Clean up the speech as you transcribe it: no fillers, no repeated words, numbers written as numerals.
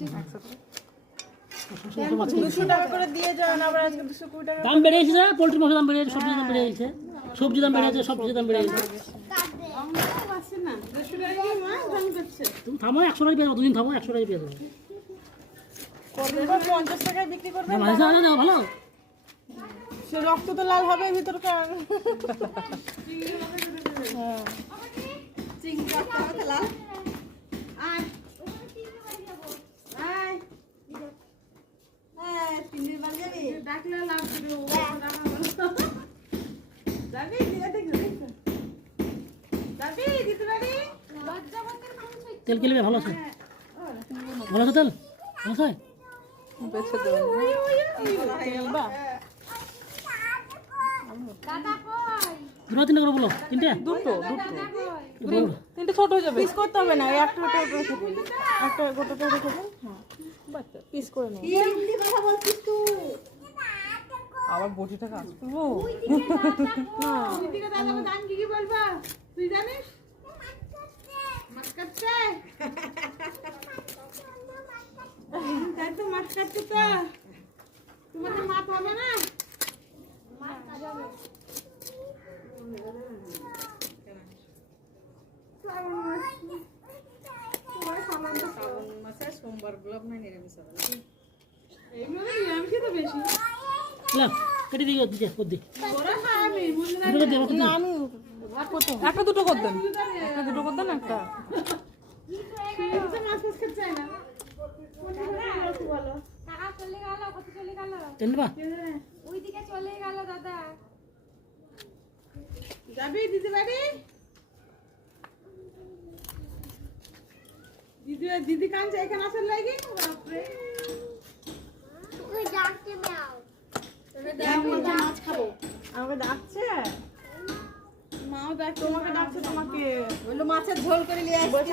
200 টাকা করে দিয়ে যান, আবার আজকে 220 টাকা দাম বেড়ে গেছে, পোল্ট্রি মাছের দাম বেড়ে গেছে, সবজির দাম বেড়ে গেছে, সবজির দাম বেড়ে গেছে, সবজির দাম বেড়ে গেছে। তুমি থামো, 100 টাকা পেয়ে যাবো, দুদিন থামো, 100 টাকা পেয়ে যাবো। 50 টাকায় বিক্রি করবে। ভালো ভালো সে রক্ত তো লাল হবে ভিতরকার। চিংড়ি রক্ত হবে লাল। আয় আয় আয় চিংড়ি বান যাবি, ডাকলে লাভ দিবে ও যাবি দিয়ে দেখো যাবি দিতে পারি লজ্জা বন্ধের মানুষ। তেল কিনবে, ভালো আছে, ভালো আছে তেল, ভালো আছে বেছে দেব তেল বা দাদা কই? দুটো তিনটে করে বলো, তিনটে দুটো বলো। তিনটে ছোট হয়ে যাবে, পিস করতে হবে না, একটা রেখে দিন, একটা গোটাটা রেখে দিন। হ্যাঁ পিস করে নাও। হিন্দি কথা বলছিস তুই আবার বটিটা কাজ করবো না। ওইদিকে দাঁড়াবো, গান কি বলবা তুই জানিস? মাছ কাটতে তাই তো, মাছ কাটতে তো তোমাদের মা পাবে না। সোমবার গ্লোব নাই নিরামিষ হবে না, এইগুলো নিরামিষই তো বেশি। লা কেটে দিও, দিতে কর দি, তোরা খাবি বুঝলি না? দুটো দিয়ে না আমি একটা দুটো কর দেন, একটা দুটো কর দেন, একটা মাছ মাছ খেতে চাই না। বলো টাকা চলে গেল, কত চলে গেল? তেল বা ওইদিকে চলে গেল দাদা। যাবি দিতে পারি? দিদি দিদি কাঁদছে এখানে আসার লাগি। বাপরে তুই ডাকতে দাও। মাছ খাবো, আমাকে ডাকছে, মাও ডাকছে, তোমাকে ডাকছে, তোমাকে বললো মাছের ঝোল করে নিয়ে আসছি।